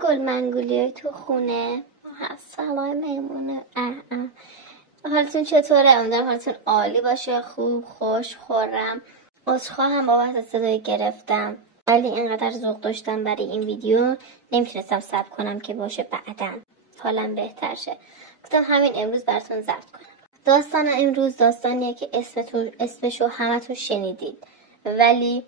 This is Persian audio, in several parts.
خانم گل منگولیای تو خونه. سلام میمونه. حالتون چطوره؟ امیدوارم حالتون عالی باشه، خوب، خوش، خورم. عذرخواهم بابت صدای گرفتم، ولی اینقدر ذوق داشتم برای این ویدیو نمیتونستم صبر کنم که باشه بعداً حالم بهتر شه. گفتم همین امروز براتون ضبط کنم. داستان امروز داستانیه که اسمشو همتون شنیدید، ولی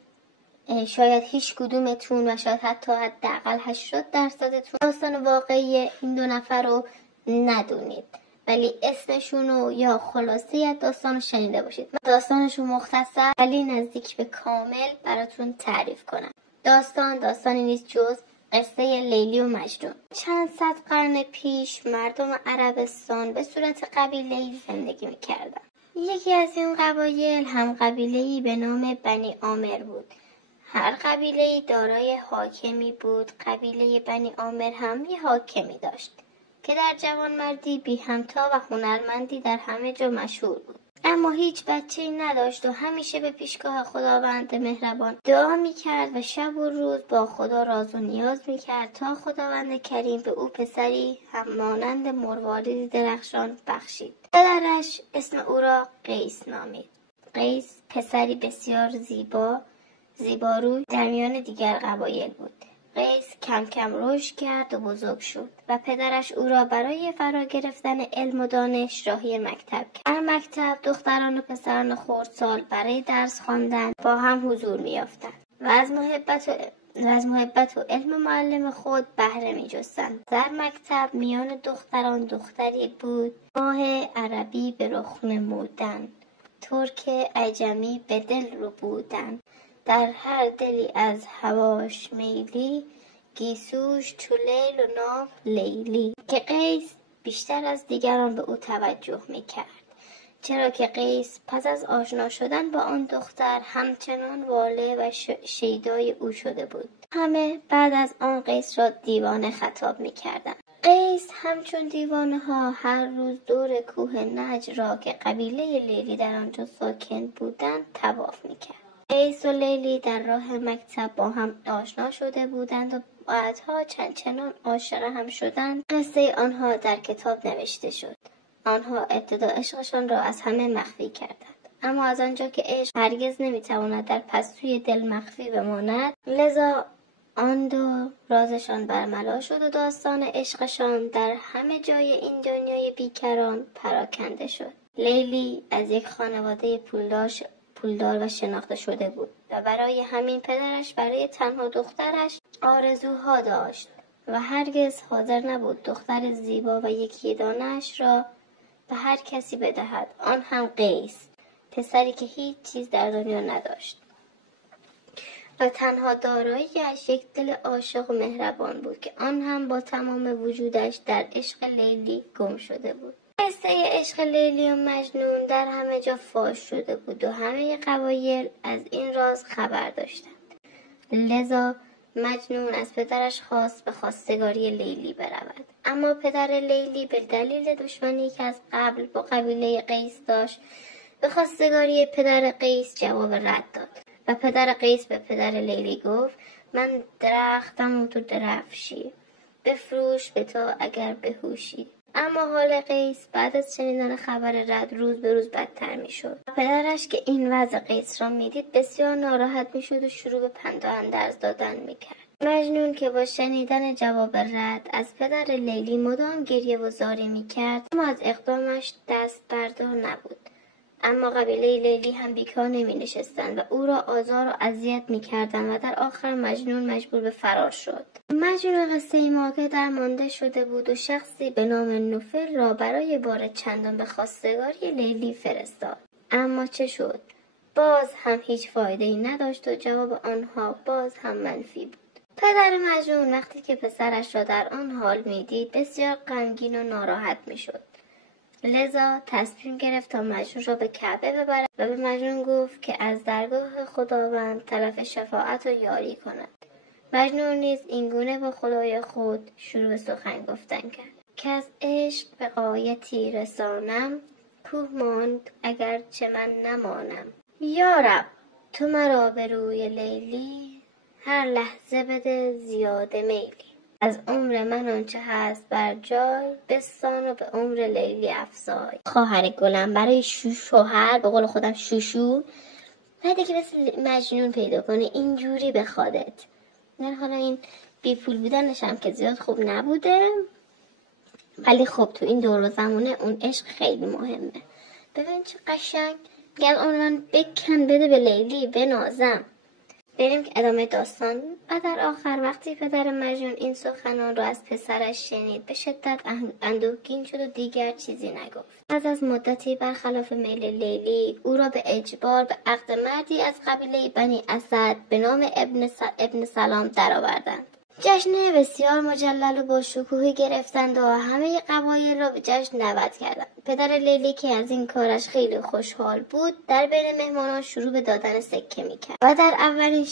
شاید هیچ کدومتون و شاید حداقل 80% داستان واقعی این دو نفر رو ندونید، ولی اسمشون رو یا خلاصه از داستان رو شنیده باشید. من داستانشون مختصر ولی نزدیک به کامل براتون تعریف کنم. داستانی نیست جز قصه لیلی و مجنون. چند صد قرن پیش مردم عربستان به صورت قبیله‌ای زندگی می‌کردند. یکی از این قبایل هم قبیله‌ای به نام بنی عامر بود. هر قبیله‌ای دارای حاکمی بود. قبیله بنی عامر هم یه حاکمی داشت که در جوانمردی بی همتا و هنرمندی در همه جا مشهور بود، اما هیچ بچه‌ای نداشت و همیشه به پیشگاه خداوند مهربان دعا می‌کرد و شب و روز با خدا راز و نیاز می‌کرد تا خداوند کریم به او پسری هم مانند مروارید درخشان بخشید. پدرش اسم او را قیس نامید. قیس پسری بسیار زیباروی در میان دیگر قبایل بود. قیس کم کم رشد کرد و بزرگ شد و پدرش او را برای فرا گرفتن علم و دانش راهی مکتب کرد. در مکتب دختران و پسران خردسال برای درس خواندن با هم حضور می‌یافتند و از محبت و علم معلم خود بهره می‌جستند. در مکتب میان دختران دختری بود ماه عربی به رخ نمودن، ترک عجمی به دل رو بودن، در هر دلی از هواش میلی، گیسوش چو لیل و نام لیلی. که قیس بیشتر از دیگران به او توجه میکرد، چرا که قیس پس از آشنا شدن با آن دختر همچنان واله و شیدای او شده بود. همه بعد از آن قیس را دیوانه خطاب میکردند. قیس همچون دیوانه ها هر روز دور کوه نج را که قبیله لیلی در آنجا ساکن بودند طواف میکرد. قیس و لیلی در راه مکتب با هم آشنا شده بودند و بعدها چندان عاشق هم شدند قصه آنها در کتاب نوشته شد. آنها ابتدا عشقشان را از همه مخفی کردند، اما از آنجا که عشق هرگز نمیتواند در پستوی دل مخفی بماند، لذا آن دو رازشان برملا شد و داستان عشقشان در همه جای این دنیای بیکران پراکنده شد. لیلی از یک خانواده پولدار و شناخته شده بود و برای همین پدرش برای تنها دخترش آرزوها داشت و هرگز حاضر نبود دختر زیبا و یکی دانه‌اش را به هر کسی بدهد، آن هم قیس، پسری که هیچ چیز در دنیا نداشت و تنها دارایی‌اش یک دل عاشق و مهربان بود که آن هم با تمام وجودش در عشق لیلی گم شده بود. قصه عشق لیلی و مجنون در همه جا فاش شده بود و همه قبایل از این راز خبر داشتند. لذا مجنون از پدرش خواست به خواستگاری لیلی برود، اما پدر لیلی به دلیل دشمنی که از قبل با قبیله قیس داشت به خواستگاری پدر قیس جواب رد داد و پدر قیس به پدر لیلی گفت من درختم و تو درفشی، بفروش به تا اگر بهوشی. اما حال قیس بعد از شنیدن خبر رد روز به روز بدتر می شد. پدرش که این وضع قیس را می دید بسیار ناراحت می شد و شروع به پند و اندرز دادن می کرد. مجنون که با شنیدن جواب رد از پدر لیلی مدام گریه و زاری می کرد، اما از اقدامش دست بردار نبود. اما قبیله لیلی هم بیکار نمی نشستند و او را آزار و اذیت می کردند و در آخر مجنون مجبور به فرار شد. مجنون قصه ما که درمانده شده بود و شخصی به نام نوفل را برای بار چندم به خواستگاری لیلی فرستاد. اما چه شد؟ باز هم هیچ فایده‌ای نداشت و جواب آنها باز هم منفی بود. پدر مجنون وقتی که پسرش را در آن حال می دید بسیار غمگین و ناراحت می شد. لذا تصمیم گرفت تا مجنون را به کعبه ببرد و به مجنون گفت که از درگاه خداوند طلب شفاعت و یاری کند. مجنون نیز اینگونه با خدای خود شروع به سخن گفتن کرد که از عشق به غایتی رسانم، کوه ماند اگر چه من نمانم. یا رب تو مرا به روی لیلی، هر لحظه بده زیاده میلی. از عمر من آنچه هست بر جای، بستان و به عمر لیلی افزای. خواهر گلم برای شوهر به قول خودم شوشو بعد که مثل مجنون پیدا کنه اینجوری بخوادت. من حالا این بی پول بودنش هم که زیاد خوب نبوده، ولی خب تو این دور و زمونه اون عشق خیلی مهمه. ببین چه قشنگ میگه عمر من بکن بده به لیلی بنازم. بریم که ادامه داستان. و در آخر وقتی پدر مجنون این سخنان رو از پسرش شنید به شدت اندوهگین شد و دیگر چیزی نگفت. از مدتی برخلاف میل لیلی او را به اجبار به عقد مردی از قبیله بنی اسد به نام ابن سلام درآوردند. جشن بسیار مجلل و با شکوهی گرفتند و همه قبایل را به جشن دعوت کردند. پدر لیلی که از این کارش خیلی خوشحال بود در بین مهمانان شروع به دادن سکه میکرد و در اولین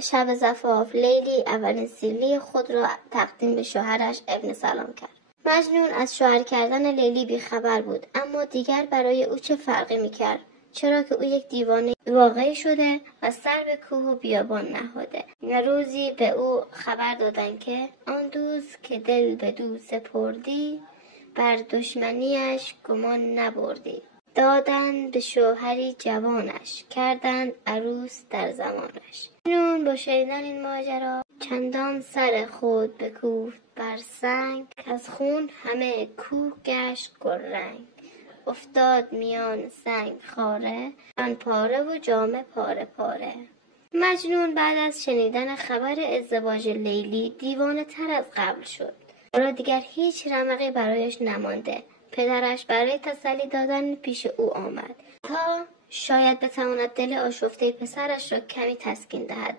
شب زفاف لیلی اولین سیلی خود را تقدیم به شوهرش ابن سلام کرد. مجنون از شوهر کردن لیلی بیخبر بود، اما دیگر برای او چه فرقی میکرد، چرا که او یک دیوانه واقعی شده و سر به کوه و بیابان نهاده. روزی به او خبر دادن که آن دوست که دل به دو سپردی بر دشمنیش گمان نبردی. دادن به شوهری جوانش، کردند عروس در زمانش. نون با شنیدن این ماجرا چندان سر خود بکوفت بر سنگ که از خون همه کوه گشت گلرنگ. افتاد میان سنگ خاره، آن پاره و جامه پاره پاره. مجنون بعد از شنیدن خبر ازدواج لیلی دیوانه تر از قبل شد. حالا دیگر هیچ رمقی برایش نمانده. پدرش برای تسلی دادن پیش او آمد تا شاید بتواند دل آشفته پسرش را کمی تسکین دهد.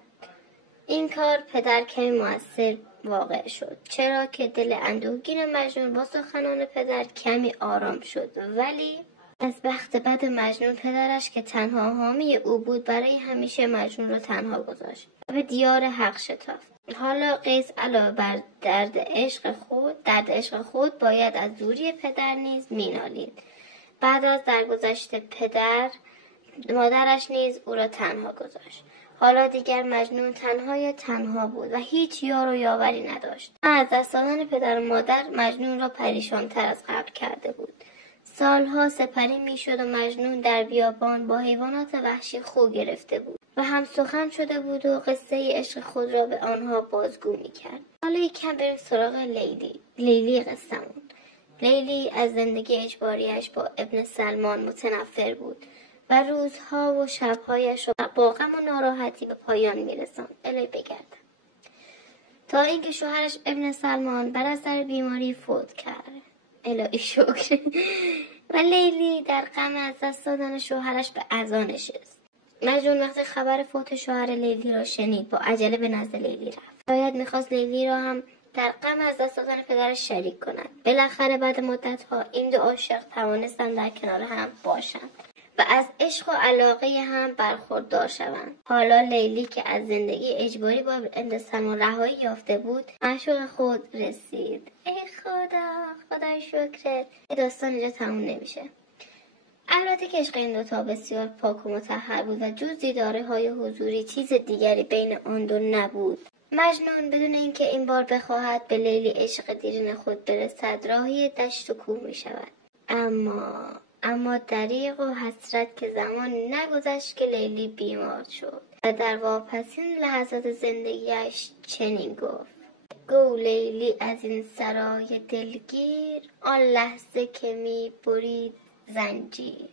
این کار پدر کمی مؤثر واقع شد، چرا که دل اندوهگین مجنون با سخنان پدر کمی آرام شد. ولی از بخت بد مجنون پدرش که تنها حامی او بود برای همیشه مجنون را تنها گذاشت و به دیار حق شتافت. حالا قیس علاوه بر درد عشق خود باید از دوری پدر نیز مینالید. بعد از درگذشت پدر مادرش نیز او را تنها گذاشت. حالا دیگر مجنون تنها بود و هیچ یار و یاوری نداشت. از دست دادن پدر و مادر مجنون را پریشان تر از قبل کرده بود. سالها سپری میشد و مجنون در بیابان با حیوانات وحشی خو گرفته بود و هم سخن شده بود و قصه عشق خود را به آنها بازگو میکرد. حالا یکم بریم سراغ لیلی قصه‌مون. لیلی از زندگی اجباریش با ابن سلمان متنفر بود و روزها و شبهایش را با غم و ناراحتی به پایان میرساند. الهی بگردم تا اینکه شوهرش ابن سلمان بر اثر بیماری فوت کرد. الهی شکر. و لیلی در غم از دست دادن شوهرش به عزا نشست. مجنون وقتی خبر فوت شوهر لیلی را شنید با عجله به نزد لیلی رفت. شاید میخواست لیلی را هم در غم از دست دادن پدرش شریک کند. بالاخره بعد مدت‌ها این دو عاشق توانستند در کنار هم باشند و از عشق و علاقه هم برخوردار شوند. حالا لیلی که از زندگی اجباری با ابن سلمان رهایی یافته بود معشوق خود رسید. ای خدا شکرت. این داستان اینجا تموم نمیشه. البته که عشق این دوتا بسیار پاک و مطهر بود و جز دیداره های حضوری چیز دیگری بین آن دو نبود. مجنون بدون اینکه این بار بخواهد به لیلی عشق دیرین خود برسد راهی دشت و کوه می شود. اما دریغ و حسرت که زمان نگذشت که لیلی بیمار شد و در واپسین لحظات زندگیش چنین گفت: گو لیلی از این سرای دلگیر، آن لحظه که می برید زنجیر.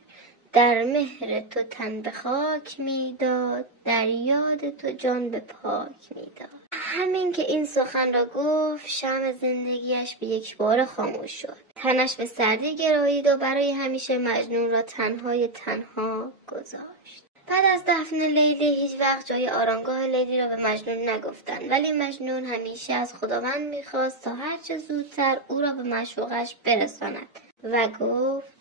در مهر تو تن به خاک میداد، در یاد تو جان به پاک میداد. همین که این سخن را گفت شمع زندگیش به یک بار خاموش شد. تنش به سردی گرایید و برای همیشه مجنون را تنها گذاشت. بعد از دفن لیلی هیچ وقت جای آرامگاه لیلی را به مجنون نگفتند، ولی مجنون همیشه از خداوند میخواست تا هرچه زودتر او را به معشوقش برساند و گفت: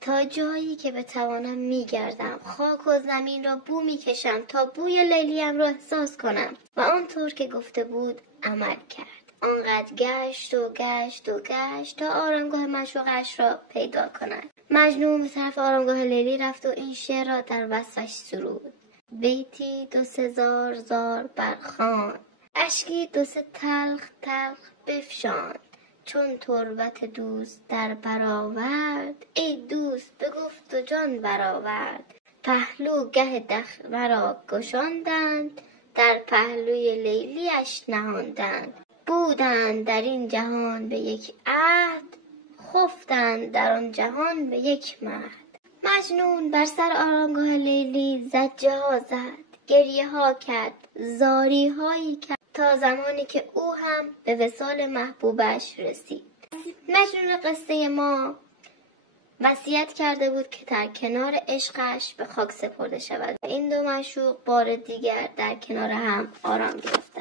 تا جایی که بتوانم میگردم، خاک و زمین را بو میکشم تا بوی لیلیم را احساس کنم. و آنطور که گفته بود عمل کرد. آنقدر گشت تا آرامگاه معشوقش را پیدا کند. مجنون به طرف آرامگاه لیلی رفت و این شعر را در وصفش سرود: بیتی 2 3 زار برخوان، اشکی 2 3 تلخ برافشاند. چون تربت دوست در برآورد، ای دوست بگفت و جان برآورد. پهلو گه دخمه را گشاندند، در پهلوی لیلیش نهاندند. بودند در این جهان به یک عهد، خفتند در آن جهان به یک مهد. مجنون بر سر آرامگاه لیلی زجه ها زد، گریه ها کرد، زاری هایی کرد، تا زمانی که او هم به وصال محبوبش رسید. مجنون قصه ما وصیت کرده بود که در کنار عشقش به خاک سپرده شود و این دو معشوق بار دیگر در کنار هم آرام گرفتند.